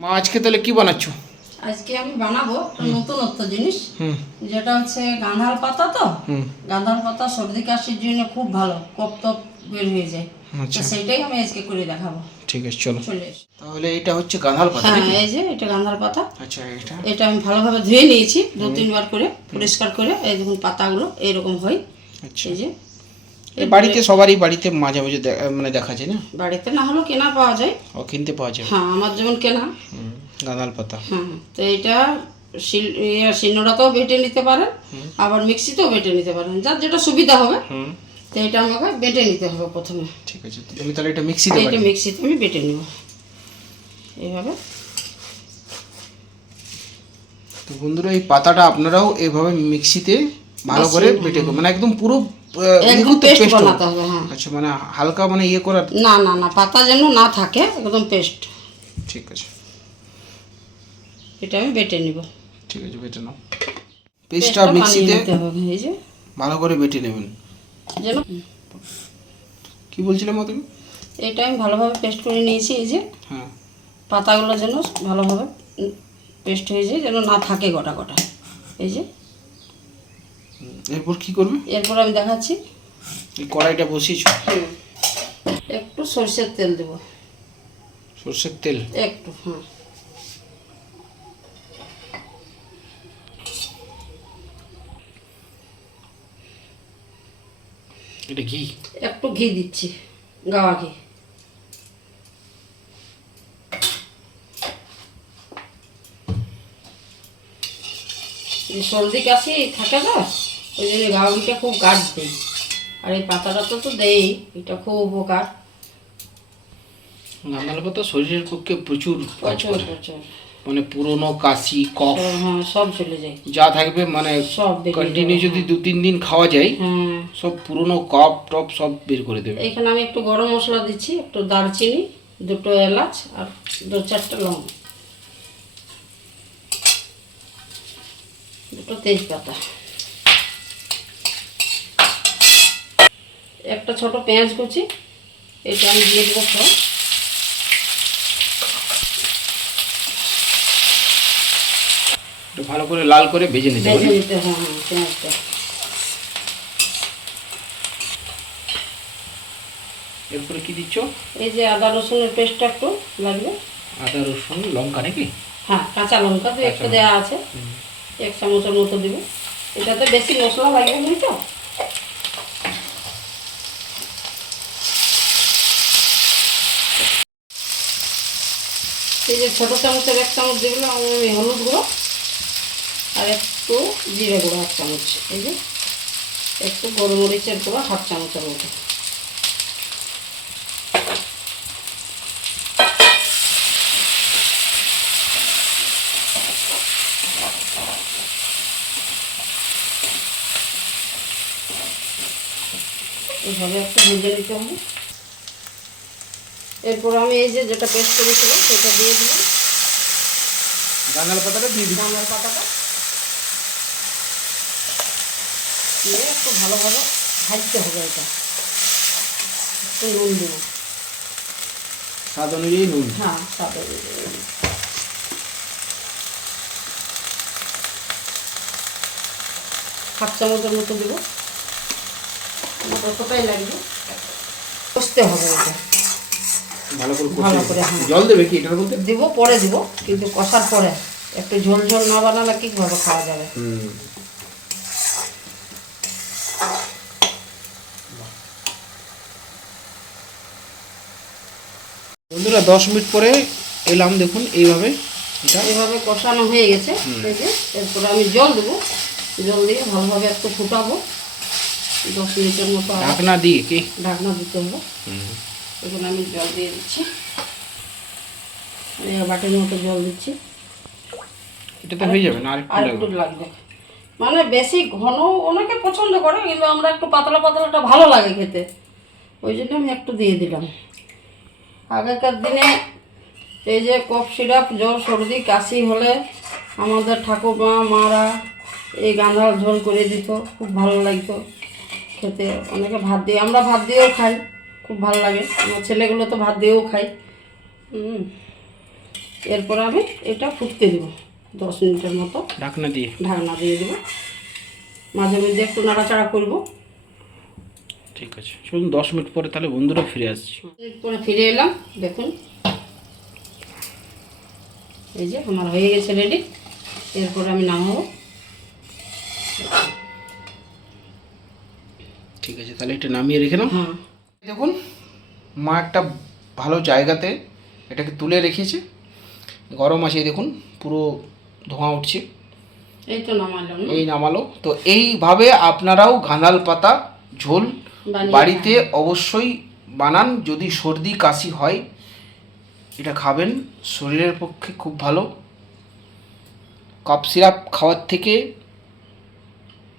মা আজকে তাহলে কি বানাচ্ছো? আজকে আমি বানাবো নতুনত্ব জিনিস, যেটা হচ্ছে গাঁধাল পাতা। তো গাঁধাল পাতা সর্দি কাশির জন্য খুব ভালো, কফ টপ বের হয়ে যায়। তো সেটাই আমি আজকে করে দেখাবো। ঠিক আছে, চলো। চলে এসো। তাহলে এটা হচ্ছে গাঁধাল পাতা। হ্যাঁ, এই যে এটা গাঁধাল পাতা। আচ্ছা, এটা আমি ভালোভাবে ধুয়ে নিয়েছি 2-3 বার করে, পরিষ্কার করে। এই দেখুন পাতাগুলো এইরকম হয়। আচ্ছা, এই যে বাড়িতে সবারই বাড়িতে মাঝে মাঝে মানে দেখা যায় না? বাড়িতে না হলেও কেনা পাওয়া যায়। ও, কিনতে পাওয়া যায়। হ্যাঁ, আমার যেমন কেনা। গাঁধাল পাতা। হ্যাঁ, তো এটা শিলনোড়াতেও বেটে নিতে পারেন, আবার মিক্সিতেও বেটে নিতে পারেন, যার যেটা সুবিধা হবে। তো এটা আমাকে বেটে নিতে হবে প্রথমে। ঠিক আছে, তুমি তাহলে এটা মিক্সিতে আমি বেটে নেব এইভাবে। তো বন্ধুরা, এই পাতাটা আপনারাও এইভাবে মিক্সিতে ভালো করে বেটে মানে একদম পুরো পেস্ট বানাতে হবে। হ্যাঁ, আচ্ছা, মানে হালকা মানে ইয়ে করা না না না, পাতা যেন না থাকে, একদম পেস্ট। ঠিক আছে, এটা আমি বেটে নিব। ঠিক আছে, বেটে নাও। পেস্টটা মিক্সিতে এই যে ভালো করে বেটে নেবেন। যেন কি বলছিলে মা তুমি? এটা আমি ভালোভাবে পেস্ট করে নিয়েছি। এই যে হ্যাঁ, পাতাগুলো যেন ভালোভাবে পেস্ট হয়ে যায়, যেন না থাকে গোটা গোটা। এই যে এরপর কি করবে? এরপর আমি দেখাচ্ছি। এই কড়াইটা বসিয়েছো? একটু সরষের তেল দেব। সরষের তেল একটু, হ্যাঁ। এটা ঘি? একটু ঘি দিচ্ছি, গাওয়া ঘি। সর্দি কাশি থাকে না, ওই জন্য গাওয়া ঘিটা খুব কাট দেয়। আর এই পাতাটা তো দেই, এটা খুব উপকার। গাঁধাল পাতা শরীরের পক্ষে প্রচুর কাজ প্রচুর করে। প্রচুর, মানে পুরনো কাশি, কফ, হ্যাঁ, সব চলে যায়। যা থাকবে মানে সব কন্টিনিউ যদি 2-3 দিন খাওয়া যায়, হ্যাঁ, সব পুরনো কফ টপ সব বের করে দেবে। এখানে আমি একটু গরম মশলা দিচ্ছি, একটু দারচিনি, 2টো এলাচ আর 2-4টা লং, 2টো তেজপাতা, একটা ছোট পেঁয়াজ কুচি। এটা আমি দিয়ে দেবো সব। ভালো করে লাল করে ভেজে নিতে হবে। হ্যাঁ হ্যাঁ, পেঁয়াজটা। এরপরে কি দিচ্ছ? এই যে আদা রসুনের পেস্টটা একটু লাগবে। আদা রসুন লঙ্কা নাকি? হ্যাঁ, কাঁচা লঙ্কা তো একটু দেওয়া আছে, 1 চামচের মতো দিব। এটাতে বেশি মশলা লাগবে না তো। এই যে ছোটো চামচের 1 চামচ দিলাম আমি হলুদ গুঁড়ো, আর একটু জিরে গুঁড়ো 1 চামচ। এই যে একটু গোলমরিচের গুঁড়ো 1/2 চামচের মতো। এইভাবে একটু ভেজে নিতে হবে। এরপর আমি এই যে যেটা পেস্ট করেছিলাম সেটা দিয়ে দিলাম। গাঁধাল পাতাটা দিয়ে দিচ্ছি। গাঁধাল পাতাটা দিয়ে একটু ভালোভাবে ভাজতে হবে। এটা একটু নুন দেব। স্বাদ অনুযায়ী নুন? হ্যাঁ, স্বাদ অনুযায়ী। 1/2 চামচের মতো দেবো, যতটাই লাগবে। কষতে হবে এটা ভালো ভালো করে। করে। হ্যাঁ, জল দেবে কি এটার মধ্যে? দেবো, পরে দেবো, কিন্তু কষার পরে। একটু ঝোল ঝোল না বানালে কীভাবে খাওয়া যাবে? বন্ধুরা, 10 মিনিট পরে এলাম, দেখুন এইভাবে এইভাবে কষানো হয়ে গেছে। এই যে এরপরে আমি জল দেবো, জল দিয়ে ভালোভাবে একটু ফুটাবো 10 মিনিটের মতো। ঢাকনা দিয়ে কি? ঢাকনা দিতে হবে। এখন আমি জল দিয়ে দিচ্ছি, বাটির মতো জল দিচ্ছি। এটা তো হয়ে যাবে না? আর একটু লাগবে, মানে বেশি ঘন অনেকে পছন্দ করে, কিন্তু আমরা একটু পাতলা পাতলাটা ভালো লাগে খেতে, ওই জন্য আমি একটু দিয়ে দিলাম। আগেকার দিনে এই যে কফ সিরাপ, জ্বর সর্দি কাশি হলে আমাদের ঠাকুরমা মারা এই গাঁধাল ঝোল করে দিত, খুব ভালো লাগতো খেতে। অনেকে ভাত দিয়ে, আমরা ভাত দিয়েও খাই, খুব ভালো লাগে। আমার ছেলেগুলো তো ভাত দিয়েও খাই। এরপর আমি এটা ফুটতে দেব 10 মিনিটের মতো, ঢাকনা দিয়ে। ঢাকনা দিয়ে দেবো, মাঝে মধ্যে একটু নাড়াচাড়া করব। ঠিক আছে, শুনুন 10 মিনিট পরে তাহলে বন্ধুরা ফিরে আসছি। মিনিট পরে ফিরে এলাম, দেখুন এই যে আমার হয়ে গেছে রেডি। এরপর আমি নামাবো। ঠিক আছে, তাহলে এটা নামিয়ে রেখে নাও। হ্যাঁ, দেখুন মা একটা ভালো জায়গাতে এটাকে তুলে রেখেছে, গরম আছে, এই দেখুন পুরো ধোঁয়া উঠছে, এই তো নামালাম না? এই নামালো। তো এইভাবে আপনারাও গাঁদাল পাতা ঝোল বানিয়ে বাড়িতে অবশ্যই বানান। যদি সর্দি কাশি হয় এটা খাবেন, শরীরের পক্ষে খুব ভালো। কাপ সিরাপ খাওয়ার থেকে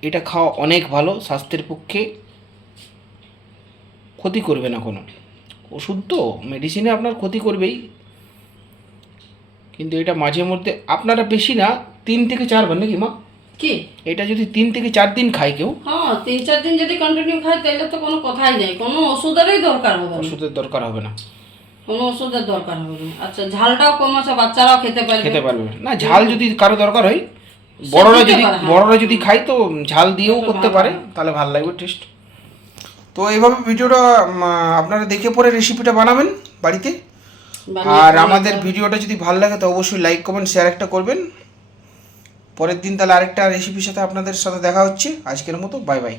এটা খাওয়া অনেক ভালো, স্বাস্থ্যের পক্ষে ক্ষতি করবে না কোনো। ওষুধ তো মেডিসিনে আপনার ক্ষতি করবেই, কিন্তু এটা মাঝে মধ্যে আপনারা বেশি না 3 থেকে 4 বার নাকি মা? কি এটা যদি 3 থেকে 4 দিন খায় কেউ, হ্যাঁ 3-4 দিন যদি কন্টিনিউ খাই তাহলে তো কোনো কথাই নেই, কোনো ওষুধেরই দরকার হবে না, ওষুধের দরকার হবে না। কোনো ওষুধের দরকার হবে না। আচ্ছা, ঝালটাও কম আছে, বাচ্চারাও খেতে পারবে। খেতে পারবে না, ঝাল যদি কারো দরকার হয়, বড়রা যদি খায় তো ঝাল দিয়েও করতে পারে, তাহলে ভালো লাগবে টেস্ট। তো এইভাবে ভিডিওটা আপনারা দেখে পরে রেসিপিটা বানাবেন বাড়িতে। আর আমাদের ভিডিওটা যদি ভালো লাগে তো অবশ্যই লাইক কমেন্ট শেয়ার একটা করবেন। পরের দিন তাহলে আরেকটা রেসিপির সাথে আপনাদের সাথে দেখা হচ্ছে। আজকের মতো বাই বাই।